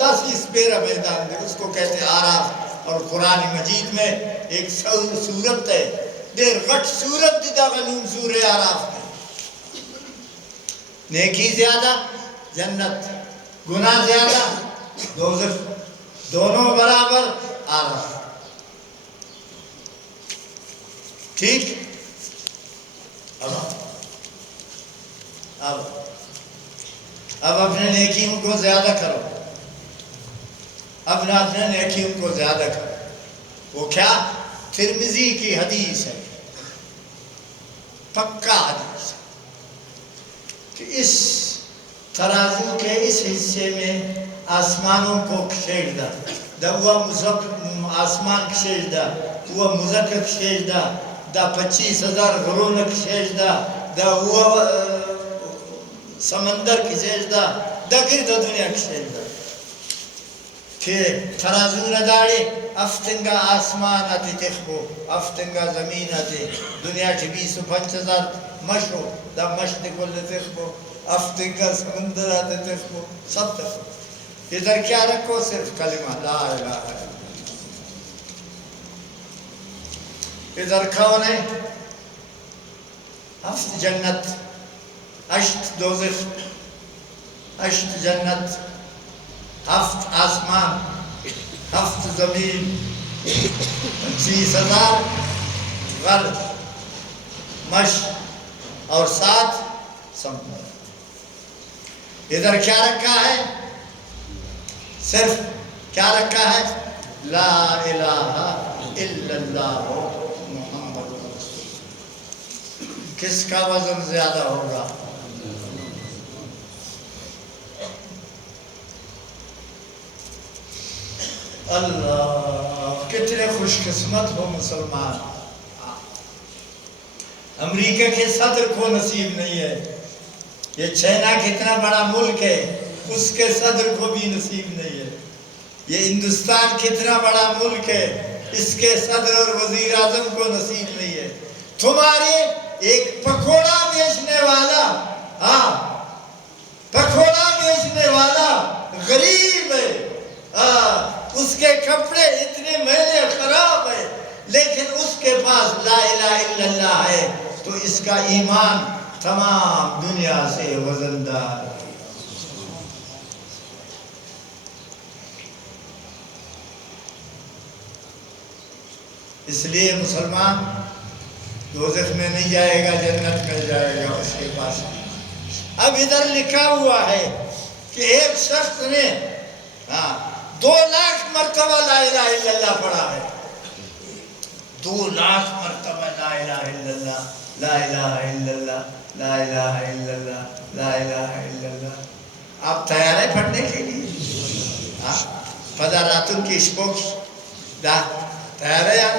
دس اسپیرا میدان دے، اس کو کہتے آراف. اور قرآن مجید میں ایک سورت ہے، دیر غٹ سورت دیتا غنون سورہ آراف میں. نیکی زیادہ جنت، گناہ زیادہ دوزخ، دونوں برابر آراف. ٹھیک. اب اپنے نیکیوں کو زیادہ کرو، اپنے نیکیوں کو زیادہ کرو. وہ کیا؟ ترمذی کی حدیث ہے، پکا حدیث ہے کہ اس ترازو کے اس حصے میں آسمانوں کو کشیش دا دا وہ آسمان کشیش دا وہ مزق کشیش دا دا 25,000 غرون کشیش دا دا وہ سمندر کشیش دا دا گرد دنیا کشیش دا کہ ترازو نداڑے افتنگا آسمان آتی تخبو افتنگا زمین آتی دنیا کی 25,000 مشو دا مشت کل تخبو افتنگا سمندر آتی تخبو سب تخبو ادھر کیا رکھو صرف کلمہ لا الہ الا اللہ ادھر کون ہے ہفت جنت اشت دوزخ اشت جنت ہفت آسمان ہفت زمین 25,000 غرب مشرق اور 7 سمندر ادھر کیا رکھا ہے صرف کیا رکھا ہے لا الہ الا اللہ محمد رسول اللہ کس کا وزن زیادہ ہوگا اللہ کتنے خوش قسمت ہو مسلمان امریکہ کے صدر کو نصیب نہیں ہے یہ چائنا کتنا بڑا ملک ہے اس کے صدر کو بھی نصیب نہیں ہے یہ ہندوستان کتنا بڑا ملک ہے اس کے صدر اور وزیر اعظم کو نصیب نہیں ہے تمہارے ایک پکوڑا بیچنے والا پکوڑا بیچنے والا غریب ہے اس کے کپڑے اتنے میلے خراب ہیں لیکن اس کے پاس لا الہ الا اللہ ہے تو اس کا ایمان تمام دنیا سے وزندار ہے اس لیے مسلمان دوزخ میں نہیں جائے گا جنت میں جائے گا اس کے پاس اب ادھر لکھا ہوا ہے کہ ایک شخص نے 2 لاکھ مرتبہ لا الہ الا اللہ پڑھا ہے 2 لاکھ مرتبہ لا الہ الا اللہ لا الہ الا اللہ لا الہ الا اللہ لا الہ الا اللہ آپ تیار ہیں پڑھنے کے لیے فضاراتن کی اسپوکس تیار ہے یار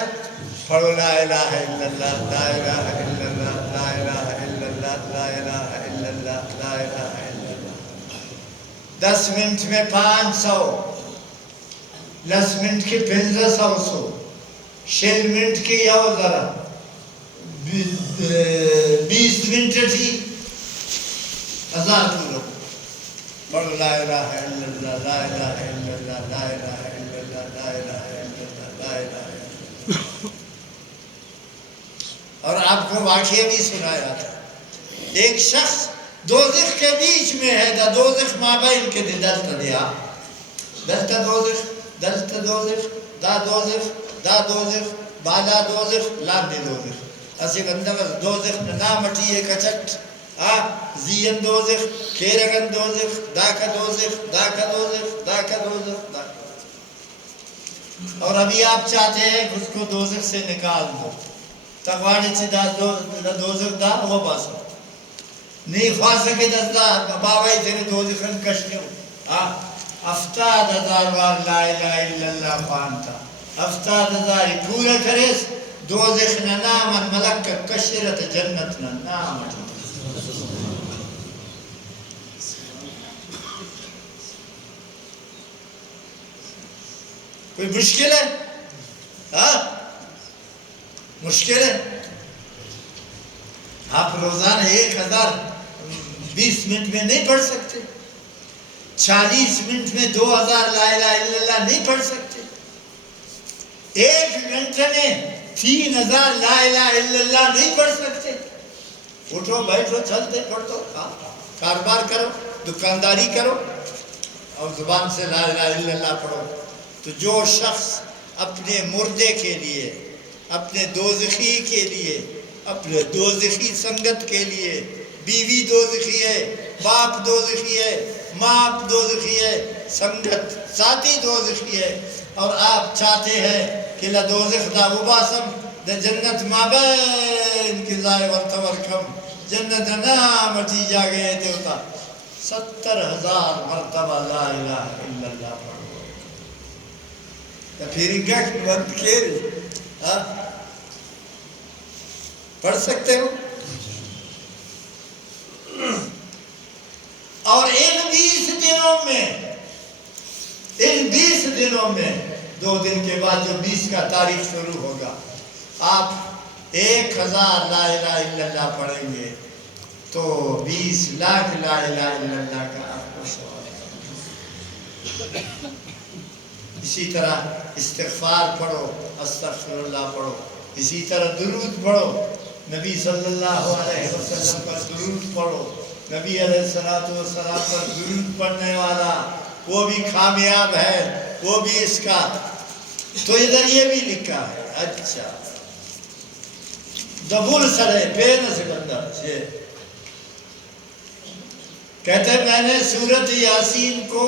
پڑھو لا الہ الا اللہ لا الہ الا اللہ لا الہ الا اللہ لا الہ الا اللہ لا الہ الا اللہ 10 منٹ میں 500 10 منٹ کی 1500 6 منٹ کی یو ذرا 20 منٹ تھی 1000 کلو پڑھو لا الہ الا اللہ لا الہ الا اللہ لا الہ الا اللہ لا الہ الا اللہ لا الہ الا اللہ اور آپ کو واقعہ بھی سنایا تھا ایک شخص دوزخ کے بیچ میں ہے دا دوزخ مابین کے دلتا دیا دلتا دوزخ دلتا دوزخ دا دوزخ دا دوزخ بالا دوزخ لاد دوزخ اسی بندہ دوزخ نام اٹھیے کچٹ زین دوزخ کیرگن دوزخ دا کا دوزخ دا کا دوزخ دا کا دوزخ دا اور ابھی آپ چاہتے ہیں اس کو دوزخ سے نکال دو تقوانی چی دا دوزخ دا وہ باسو نہیں خواہ سکے دا بابائی تیرے دوزخن کشنے ہو 70,000 بار لا الہ الا اللہ خوانتا 70,000 پورا کریس دوزخ نامن ملک کشرت جنت نامن کوئی مشکل ہے مشکل ہے آپ روزانہ 1020 منٹ میں نہیں پڑھ سکتے 40 منٹ میں 2000 لا الہ الا اللہ نہیں پڑھ سکتے 1 گھنٹے میں 3000 لا الہ الا اللہ نہیں پڑھ سکتے اٹھو بیٹھو چلتے پڑھو کاروبار کرو دکانداری کرو اور زبان سے لا الہ الا اللہ پڑھو تو جو شخص اپنے مردے کے لیے اپنے دوزخی کے لیے اپنے دوزخی سنگت کے لیے بیوی دوزخی ہے باپ دوزخی ہے ماں دوزخی ہے سنگت ساتھی دوزخی ہے اور آپ چاہتے ہیں کہ لدوزخ دا وباسم دا جنت مابین کی ذائع والتورکم جنت نامتی جاگے دیوتا 70,000 مرتبہ لا الہ الا اللہ پڑھو تو پھر گٹ بند کے پڑھ سکتے ہو. اور ان 20 دنوں میں 2 دن کے بعد جو 20 کا تاریخ شروع ہوگا آپ 1000 لا الہ الا اللہ پڑھیں گے تو 20 لاکھ لا الہ الا اللہ کا آپ کو ثواب. اسی طرح استغفار پڑھو، استغفر اللہ پڑھو، اسی طرح درود پڑھو، نبی صلی اللہ علیہ وسلم پر درود پڑھو. نبی علیہ السلام پر درود پڑھنے والا وہ بھی کامیاب ہے، وہ بھی اس کا. تو ادھر یہ بھی لکھا ہے. اچھا دبول سڑے پیر سے بندہ کہتے ہیں میں نے سورت یاسین کو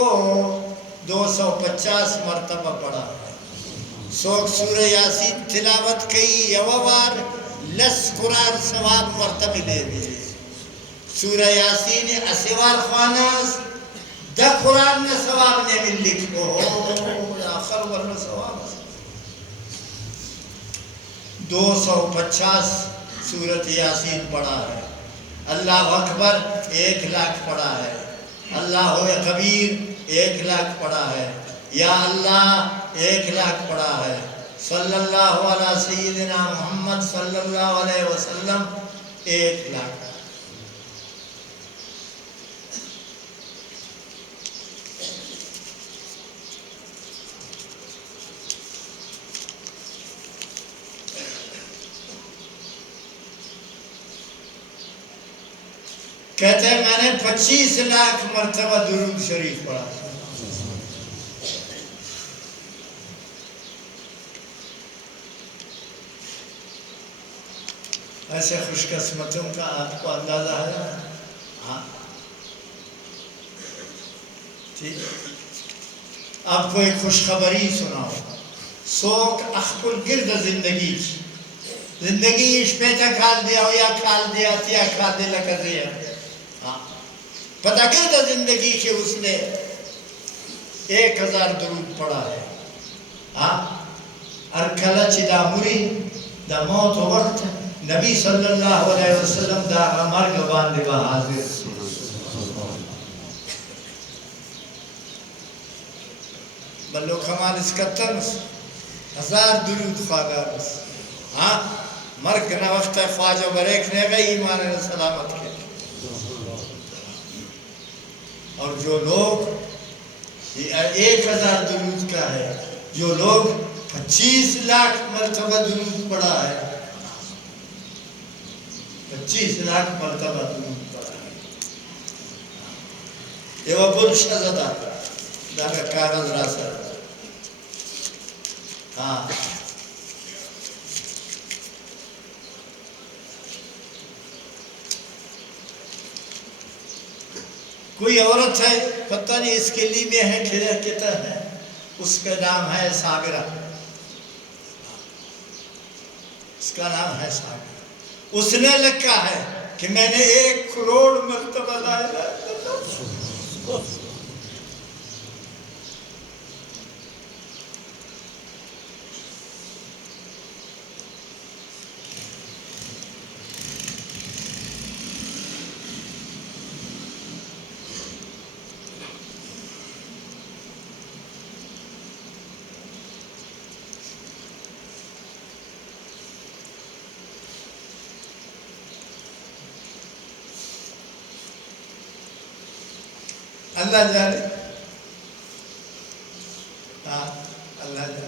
250 مرتبہ پڑھا ہے. سورہ یاسین تلاوت کئی یووار لس قرآن ثواب مرتبہ دے دی. سورہ یاسین اسوار خواناس دا قرآن میں ثواب نے مل لکھو آخر ورنہ ثواب 250 سورت یاسین پڑھا ہے. اللہ اکبر 1 لاکھ پڑھا ہے. اللہ کبیر 1 لاکھ پڑھا ہے. یا اللہ 1 لاکھ پڑھا ہے. صلی اللہ علیہ سیدنا محمد صلی اللہ علیہ وسلم 1 لاکھ. کہتے ہیں میں نے 25 لاکھ مرتبہ درود شریف پڑھا. ایسے خوش قسمتوں کا آپ کو اندازہ ہے. ہاں ٹھیک. آپ کو ایک خوشخبری سناؤ. سوک اخبر گرد زندگی اس پیتا کھال دیا ہو یا کھال دیا تیا کھال دے لکر دیا. پتہ کرتا زندگی کے اس نے 1000 درود پڑھا ہے. ارکلا چی دا مری دا موت وقت نبی صلی اللہ علیہ وسلم دا مرگ باندے با حاضر. بلو کمان اس کا تنس 1000 درود خواگارس. مرگ نہ وقت خواجہ بریک نے گئی ایمان سلامت کے. اور جو لوگ 1000 درود کا ہے، جو لوگ 25 لاکھ مرتبہ درود پڑھا ہے، 25 لاکھ مرتبہ درود پڑھا ہے. یہ وہ بل شہزدہ داکہ کاغذ راسا. کوئی عورت ہے پتہ نہیں اس کے لیے میں ہے کھڑا کہتا ہے، اس کا نام ہے صابرہ. اس کا نام ہے صابرہ. اس نے لکھا ہے کہ میں نے 1 کروڑ مرتبہ لا الہ الا اللہ. اللہ جانے. اللہ جانے.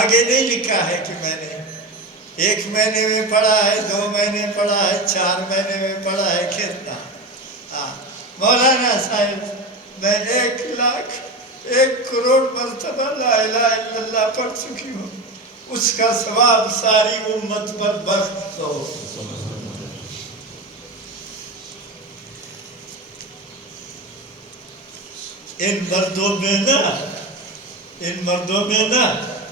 آگے نہیں لکھا ہے کہ میں نے 1 مہینے میں پڑھا ہے، 2 مہینے پڑھا ہے، 4 مہینے میں پڑھا ہے، کتنا. مولانا صاحب میں 1 لاکھ 1 کروڑ مرتبہ لا الہ الا اللہ پڑھ چکی ہوں. اس کا ثواب ساری امت پر بخت ہو. ان مردوں میں نا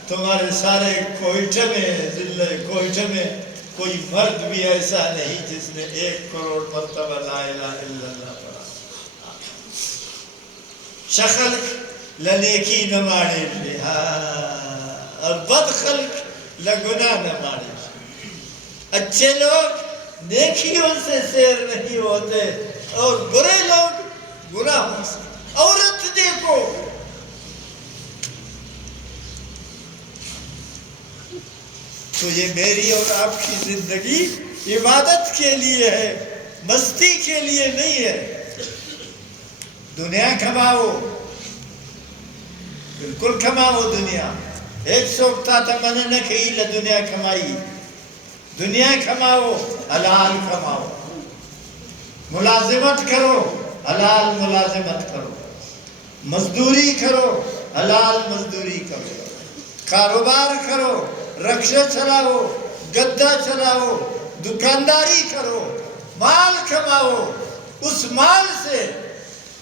تمہارے سارے کوئٹہ میں ضلع کوئٹہ میں کوئی مرد بھی ایسا نہیں جس نے 1 کروڑ مرتبہ لا الہ الا اللہ پڑھا. شخلق للیکی نمانے لے اور بد خلق لگناہ نمانے لے. اچھے لوگ نیکیوں سے سیر نہیں ہوتے اور برے لوگ گناہوں سے. عورت دیکھو تو یہ میری اور آپ کی زندگی عبادت کے لیے ہے، مستی کے لیے نہیں ہے. دنیا کھماؤ، بالکل کھماؤ دنیا. ایک سوکتا تھا میں نے نہ کہی دنیا کھمائی. دنیا کھماؤ، حلال کھماؤ. ملازمت کرو، حلال ملازمت کرو. مزدوری کرو، حلال مزدوری کرو. کاروبار کرو، رکشے چلاؤ، گدہ چلاؤ، دکانداری کرو، مال کماؤ. اس مال سے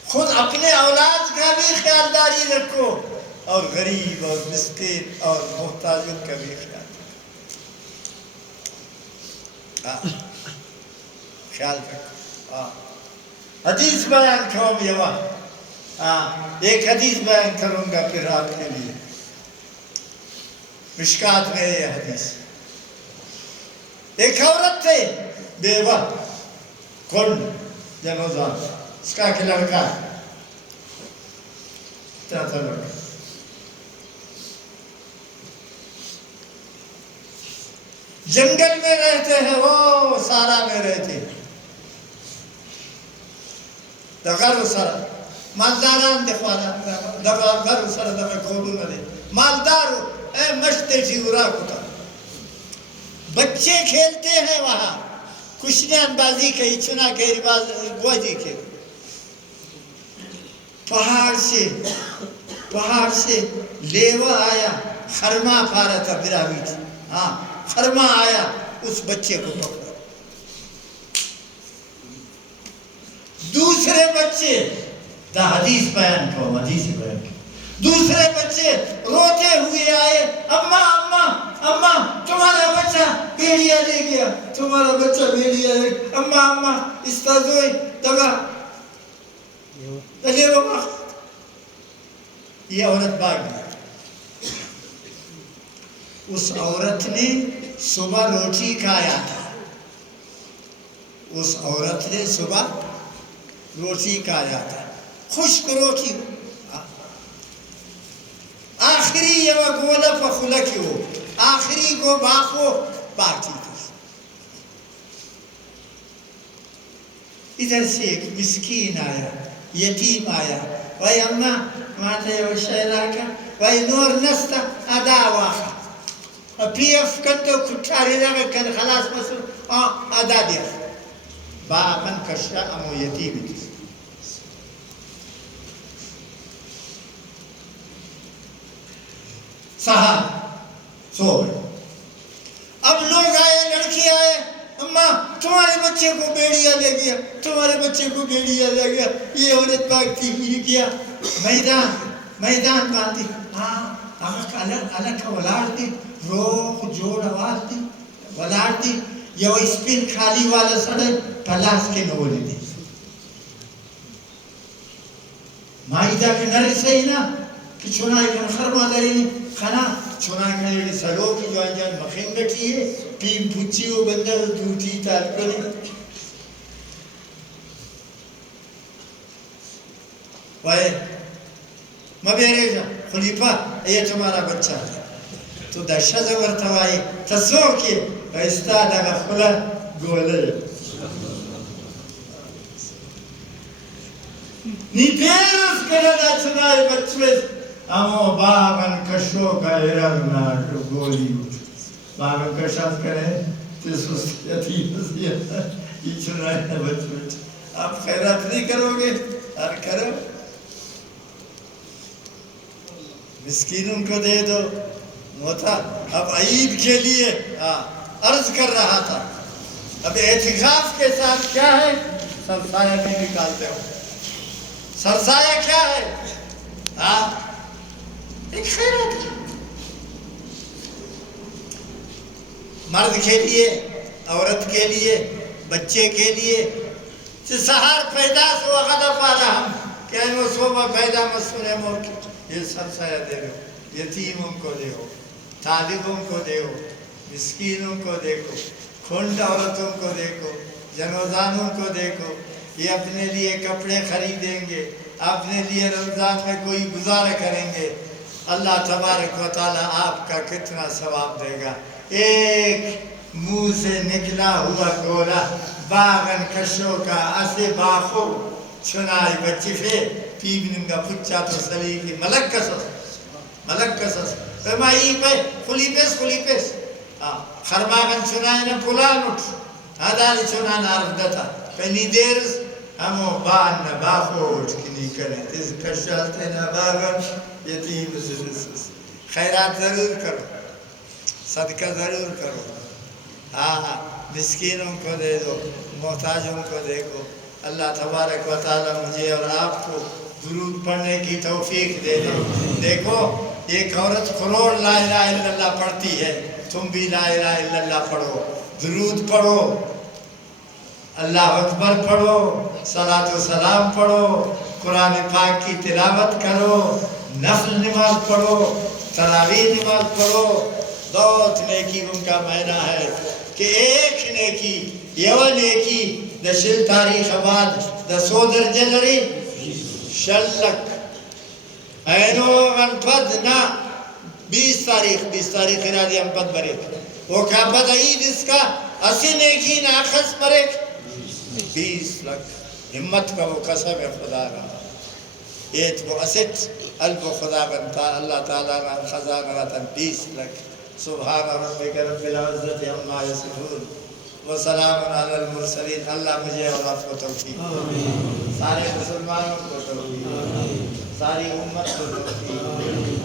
خود اپنے اولاد کا بھی خیالداری رکھو اور غریب اور مسکین اور محتاجوں کا بھی خیال رکھو. حدیث بیان کرو. ایک حدیث بیان کروں گا پھر آپ کے لیے. مشکات میں یہ حدیث. ایک عورت تھے بیوہ کن جنوزان. اس کا ایک لڑکا ہے، اتنا تھا لڑکا. جنگل میں رہتے ہیں، وہ سارا میں رہتے ہیں. دغر سر مالداران دخوانا دغر سر دغر کھولو نہ دے. مالدارو اے مشتے جیورا کتا. بچے کھیلتے ہیں وہاں، کشنیان بازی کئی چنا کہی گوجی کے. پہاڑ سے لیوا آیا، خرما پارا تھا براوی تھی. خرما آیا، اس بچے کو پکڑا. دوسرے بچے دا حدیث بیان کو، حدیث بیان کو. دوسرے بچے روتے ہوئے آئے، اماں اماں اماں تمہارا بچہ بیڑیا لے گیا، تمہارا بچہ بیڑیا لے گیا. اماں اماں استازوئی دگا دلیو ماں. یہ عورت بھاگ گئی. اس عورت نے صبح روٹی کھایا تھا. اس عورت نے صبح روٹی کھایا تھا، خشک روٹی. آخری یہ گولا پخلا کیوں، آخری کو باخو باقی تھی. ادھر سے ایک مسکین آیا، یتیم آیا. وای اماں ماتے و شہرہ کا وای نور نستا ادا واقع پی ایف کنتو کھٹاری لگا کن خلاص مسئل ادا دیا. با من کشا امو یتیم تھی. صاحب سو گئے. اب لوگ آئے، لڑکی آئے، اماں تمہارے بچے کو بیڑیا لے گیا، تمہارے بچے کو بیڑیا لے گیا. یہ عورت بھاگتی ہوئی گیا، میدان باندھی. ہمیں الگ ولار دی، روح جوڑ آواز دی ولار دی. یہ وہ اسپن خالی والا سڑے پلاس کے نولی دی. مائدہ کے نرے صحیح نا کہ چونائی کن خرما داری خانا چونائی کن یہ سلو کی جو آنجان مخین بیٹھی ہے پیم پوچی ہو بندر دوٹی تال کرے. وائے مبیرے جا خلیفہ یہ تمہارا بچہ ہے. تو دا شز ورطوائی تسو کے استاد اگا خلا گولے نی پیرس کرنا چنائی بچوے. امو باغن کشو کا ارادنا گولی باغن کشاس کرے تیسوس یتیم سیتا یہ چنائی بچوے. آپ خیرات نہیں کرو گے؟ ہر کرو، مسکینوں کو دے دو. ہوتا اب عید کے لیے عرض کر رہا تھا. اب اعتکاف کے ساتھ کیا ہے؟ سرسایہ نہیں نکالتے ہو. سرسایہ کیا ہے؟ ایک خیرات مرد کے لیے، عورت کے لیے، بچے کے لیے. سہار پیداس و غدا پارا ہم کہ وہ صوبہ پیدا مسئلہ مورکی یہ سب سایہ دے دو یتیموں کو دے ہو طالبوں کو دے ہو مسکینوں کو دیکھو کھنڈ عورتوں کو دیکھو جنوزانوں کو دیکھو یہ اپنے لیے کپڑے خریدیں گے اپنے لیے رمضان میں کوئی گزارا کریں گے اللہ تبارک و تعالیٰ آپ کا کتنا ثواب دے گا ایک منہ سے نکلا ہوا گولا باغن کشو کا اسے باخو چنائی بچی فے پیبنگا پچا تو سلی کی ملک کسس فرمائی پہ خلی پیس خرماغن چنائی نا پلان اٹھ ہدالی چنان عرف دتا پہنی دیرز ہمو بان باخو اٹھ کنی کریں تیز کشالتے نا باغن یتیم زرسس خیرات ضرور کرو صدقہ ضرور کرو مسکینوں کو دے دو محتاجوں کو دیکھو اللہ تبارک و تعالی مجھے اور آپ کو درود پڑھنے کی توفیق دے دو دیکھو ایک عورت کروڑ لا الہ الا اللہ پڑھتی ہے تم بھی لا الہ الا اللہ پڑھو درود پڑھو اللہ اکبر پڑھو صلاۃ و سلام پڑھو قرآن پاک کی تلاوت کرو نفل نماز پڑھو تراویح نماز پڑھو بہت نیکی ان کا معنی ہے کہ ایک نیکی یو نیکی دا شل تاریخ بعد دا سودر جلری شلک اینو غن پد نا 20 تاریخ ارادی ہم پد بریک وہ کا پد عید اس کا اسی نیکی نا خس بریک 20 لکھ ہمت کا وہ قسم خدا رہا ایت وہ اسٹ الب خدا بنتا اللہ تعالیٰ نا خزانہ رہتا 20 لکھ سبحان ربک رب العزت عما یصفون وسلام علی المرسلین اللہ مجھے اور آپ کو توفیق سارے مسلمانوں کو توفیق ساری امت کو توفیق